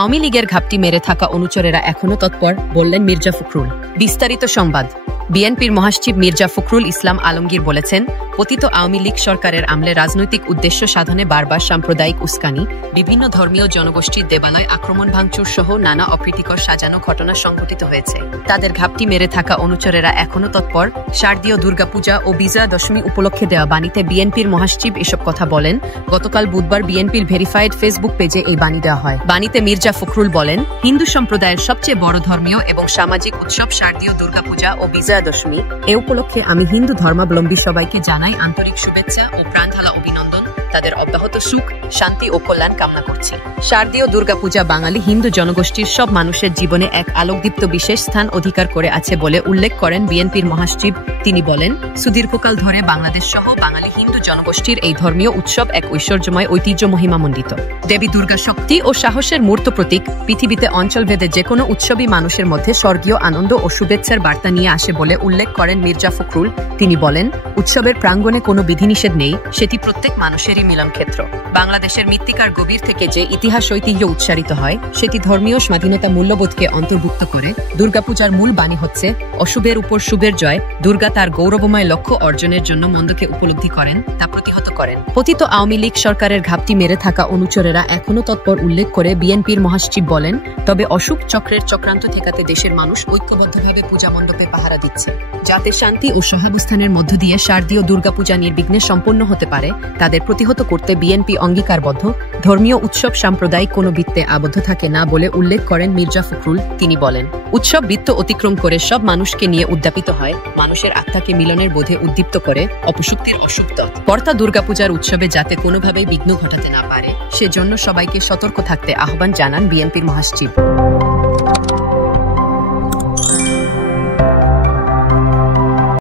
আওয়ামী লীগের ঘাপটি মেরে থাকা অনুচরেরা এখনো তৎপর, বললেন মির্জা ফখরুল। বিস্তারিত সংবাদ। বিএনপির মহাসচিব মির্জা ফখরুল ইসলাম আলমগীর বলেছেন, পতিত আওয়ামী লীগ সরকারের আমলে রাজনৈতিক উদ্দেশ্য সাধনে বারবার সাম্প্রদায়িক উস্কানি, বিভিন্ন ধর্মীয় জনগোষ্ঠীর দেবালয় আক্রমণ ভাঙচুর সহ নানা অপ্রীতিকর সাজানো ঘটনা সংঘটিত হয়েছে। তাদের ঘাপটি মেরে থাকা অনুচরেরা এখনো তৎপর। শারদীয় দুর্গাপূজা ও বিজয়া দশমী উপলক্ষে দেওয়া বাণীতে বিএনপির মহাসচিব এসব কথা বলেন। গতকাল বুধবার বিএনপির ভেরিফাইড ফেসবুক পেজে এই বাণী দেওয়া হয়। বাণীতে মির্জা ফখরুল বলেন, হিন্দু সম্প্রদায়ের সবচেয়ে বড় ধর্মীয় এবং সামাজিক উৎসব শারদীয় দুর্গাপূজা ও বিজয়া দশমী। এ উপলক্ষে আমি হিন্দু ধর্মাবলম্বী সবাইকে জানাই আন্তরিক শুভেচ্ছা ও প্রাণঢালা অভিনন্দন। তাদের অব্যাহত সুখ, শান্তি ও কল্যাণ কামনা করছি। শারদীয় দুর্গাপূজা বাঙালি হিন্দু জনগোষ্ঠীর সব মানুষের জীবনে এক আলোকদীপ্ত বিশেষ স্থান অধিকার করে আছে বলে উল্লেখ করেন বিএনপির মহাসচিব। তিনি বলেন, সুদীর্ঘকাল ধরে বাংলাদেশ সহ বাঙালি হিন্দু জনগোষ্ঠীর এই ধর্মীয় উৎসব এক ঐশ্বর্যময় ঐতিহ্য মহিমামণ্ডিত। দেবী দুর্গা শক্তি ও সাহসের মূর্ত প্রতীক। পৃথিবীতে অঞ্চলভেদে যে কোনো উৎসবই মানুষের মধ্যে স্বর্গীয় আনন্দ ও শুভেচ্ছার বার্তা নিয়ে আসে বলে উল্লেখ করেন মির্জা ফখরুল। তিনি বলেন, উৎসবের প্রাঙ্গণে কোনো বিধিনিষেধ নেই, সেটি প্রত্যেক মানুষেরই মিলনক্ষেত্র। বাংলাদেশের মৃত্তিকার গভীর থেকে যে ইতিহাস ঐতিহ্য উচ্চারিত হয়, সেটি ধর্মীয় স্বাধীনতা মূল্যবোধকে অন্তর্ভুক্ত করে। দুর্গাপূজার মূল বাণী হচ্ছে, অশুভের উপর শুভের জয়। দুর্গা তার গৌরবময় লক্ষ্য অর্জনের জন্য মন্দকে উপলব্ধি করেন, তা প্রতিহত করেন। পতিত আওয়ামী লীগ সরকারের ঘাপটি মেরে থাকা অনুচরেরা এখনো তৎপর উল্লেখ করে বিএনপির মহাসচিব বলেন, তবে অশুভ চক্রের চক্রান্ত ঠেকাতে দেশের মানুষ ঐক্যবদ্ধভাবে পূজা মণ্ডপে পাহারা দিচ্ছে, যাতে শান্তি ও সহাবস্থানের মধ্য দিয়ে শারদীয় দুর্গাপূজা নির্বিঘ্নে সম্পন্ন হতে পারে। তাদের প্রতিহত করতে বিএনপি অঙ্গীকারবদ্ধ। ধর্মীয় উৎসব সাম্প্রদায়িক কোনো বৃত্তে আবদ্ধ থাকে না বলে উল্লেখ করেন মির্জা ফখরুল। তিনি বলেন, উৎসব বৃত্ত অতিক্রম করে সব মানুষকে নিয়ে উদ্যাপিত হয়, মানুষের আত্মাকে মিলনের বোধে উদ্দীপ্ত করে অপশক্তির অশুভ তৎ। কর্তা দুর্গাপূজার উৎসবে যাতে কোনোভাবেই বিঘ্ন ঘটাতে না পারে, সেজন্য সবাইকে সতর্ক থাকতে আহ্বান জানান বিএনপির মহাসচিব।